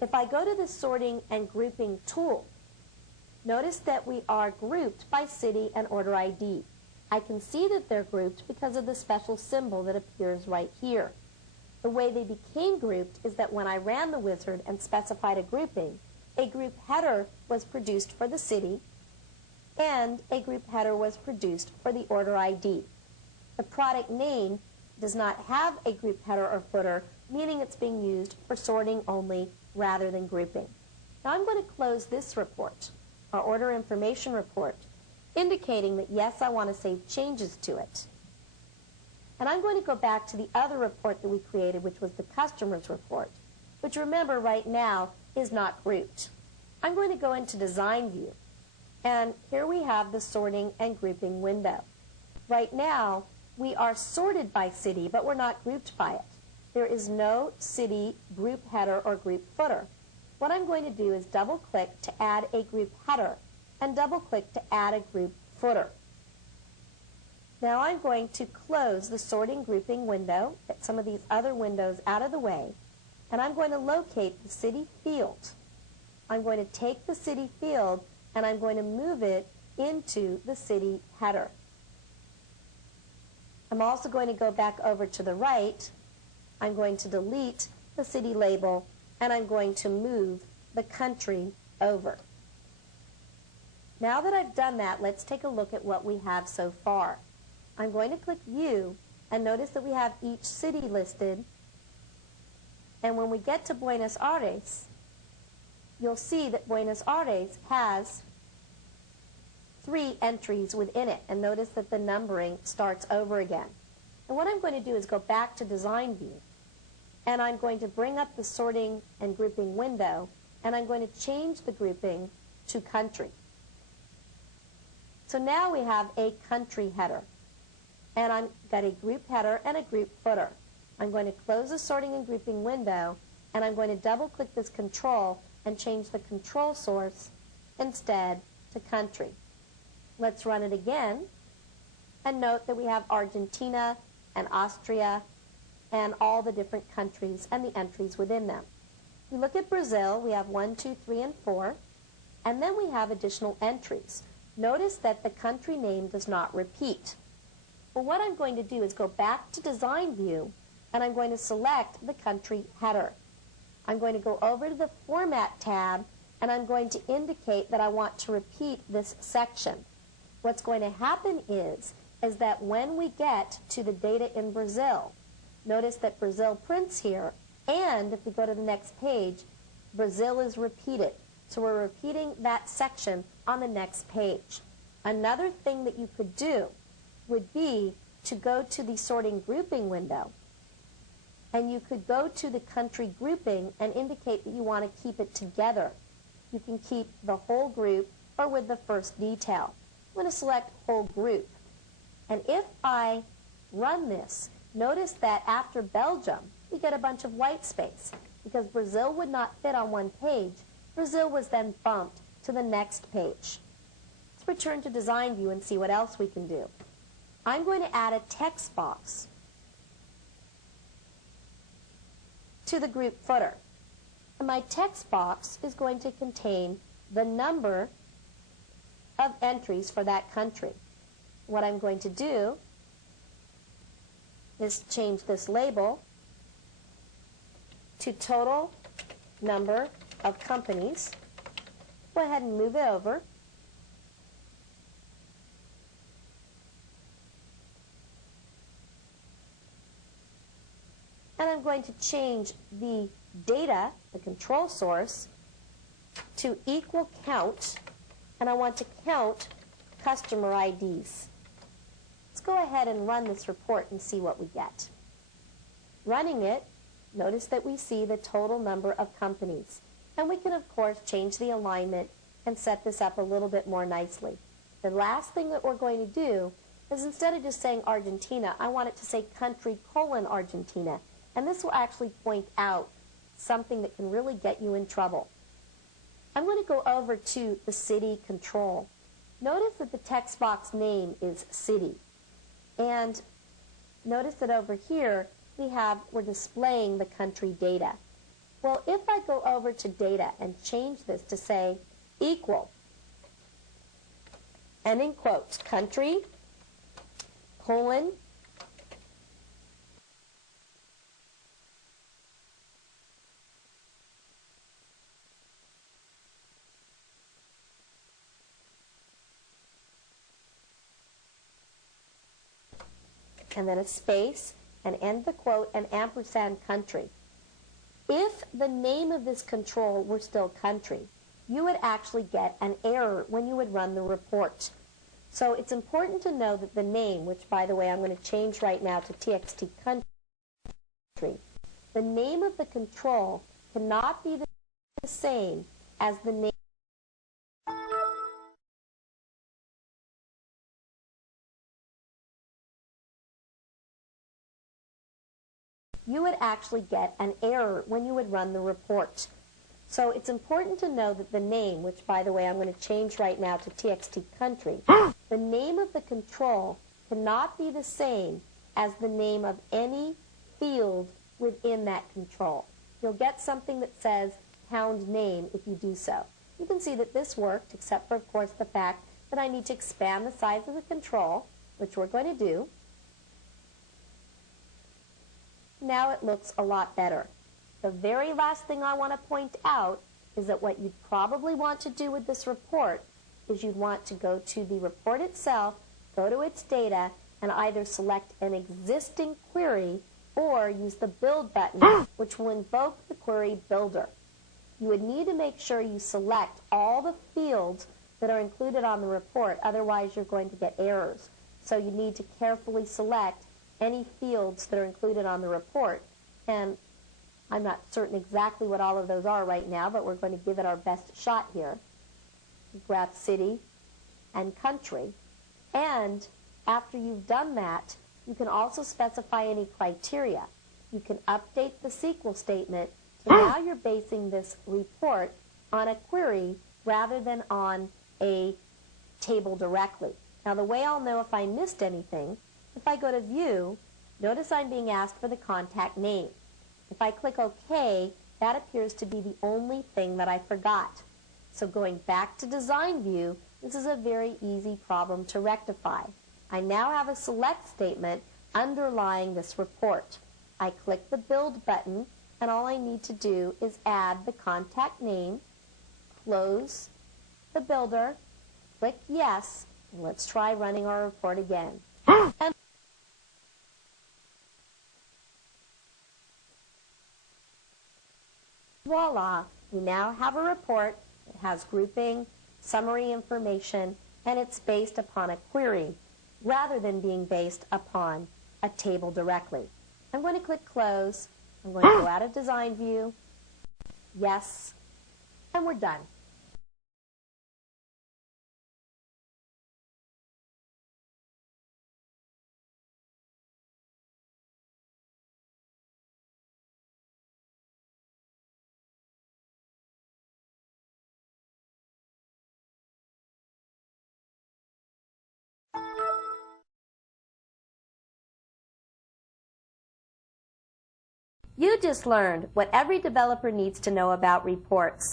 If I go to the sorting and grouping tool, notice that we are grouped by city and order ID. I can see that they're grouped because of the special symbol that appears right here. The way they became grouped is that when I ran the wizard and specified a grouping, a group header was produced for the city and a group header was produced for the order ID. The product name does not have a group header or footer, meaning it's being used for sorting only rather than grouping. Now I'm going to close this report, our order information report, indicating that yes, I want to save changes to it. And I'm going to go back to the other report that we created, which was the customers report, which remember right now is not grouped. I'm going to go into design view, and here we have the sorting and grouping window. Right now we are sorted by city, but we're not grouped by it. There is no city group header or group footer. What I'm going to do is double click to add a group header and double click to add a group footer. Now I'm going to close the sorting grouping window, get some of these other windows out of the way, and I'm going to locate the city field. I'm going to take the city field and I'm going to move it into the city header. I'm also going to go back over to the right. I'm going to delete the city label and I'm going to move the country over. Now that I've done that, let's take a look at what we have so far. I'm going to click View and notice that we have each city listed. And when we get to Buenos Aires, you'll see that Buenos Aires has 3 entries within it. And notice that the numbering starts over again. And what I'm going to do is go back to Design View. And I'm going to bring up the sorting and grouping window. And I'm going to change the grouping to country. So now we have a country header. And I've got a group header and a group footer. I'm going to close the sorting and grouping window, and I'm going to double click this control and change the control source instead to country. Let's run it again, and note that we have Argentina and Austria and all the different countries and the entries within them. If we look at Brazil, we have 1, 2, 3, and 4, and then we have additional entries. Notice that the country name does not repeat. Well, what I'm going to do is go back to Design View, and I'm going to select the country header. I'm going to go over to the Format tab, and I'm going to indicate that I want to repeat this section. What's going to happen is that when we get to the data in Brazil, notice that Brazil prints here, and if we go to the next page, Brazil is repeated. So we're repeating that section on the next page. Another thing that you could do would be to go to the sorting grouping window, and you could go to the country grouping and indicate that you want to keep it together. You can keep the whole group or with the first detail. I'm going to select whole group. And if I run this, notice that after Belgium, we get a bunch of white space. Because Brazil would not fit on one page, Brazil was then bumped to the next page. Let's return to Design View and see what else we can do. I'm going to add a text box to the group footer. And my text box is going to contain the number of entries for that country. What I'm going to do is change this label to total number of companies. Go ahead and move it over. And I'm going to change the data, the control source, to equal count, and I want to count customer IDs. Let's go ahead and run this report and see what we get. Running it, notice that we see the total number of companies. And we can, of course, change the alignment and set this up a little bit more nicely. The last thing that we're going to do is, instead of just saying Argentina, I want it to say country : Argentina. And this will actually point out something that can really get you in trouble. I'm going to go over to the city control. Notice that the text box name is city. And notice that over here we're displaying the country data. Well, if I go over to data and change this to say equal, and in quotes, country, colon, and then a space, and end the quote, and ampersand country. If the name of this control were still country, you would actually get an error when you would run the report. So it's important to know that the name, which by the way I'm going to change right now to txt country, the name of the control cannot be the same as the name you would actually get an error when you would run the report. So it's important to know that the name, which by the way I'm going to change right now to txt country, the name of the control cannot be the same as the name of any field within that control. You'll get something that says pound name if you do so. You can see that this worked, except for of course the fact that I need to expand the size of the control, which we're going to do. Now it looks a lot better. The very last thing I want to point out is that what you'd probably want to do with this report is you'd want to go to the report itself, go to its data, and either select an existing query or use the build button, which will invoke the query builder. You would need to make sure you select all the fields that are included on the report, otherwise you're going to get errors. So you need to carefully select any fields that are included on the report. And I'm not certain exactly what all of those are right now, but we're going to give it our best shot here. Grab city and country. And after you've done that, you can also specify any criteria. You can update the SQL statement, so now you're basing this report on a query rather than on a table directly. Now the way I'll know if I missed anything, if I go to View, notice I'm being asked for the contact name. If I click OK, that appears to be the only thing that I forgot. So going back to Design View, this is a very easy problem to rectify. I now have a select statement underlying this report. I click the Build button, and all I need to do is add the contact name, close the builder, click Yes, and let's try running our report again. And voila, we now have a report that has grouping, summary information, and it's based upon a query rather than being based upon a table directly. I'm going to click Close. I'm going to go out of Design View, Yes, and we're done. You just learned what every developer needs to know about reports.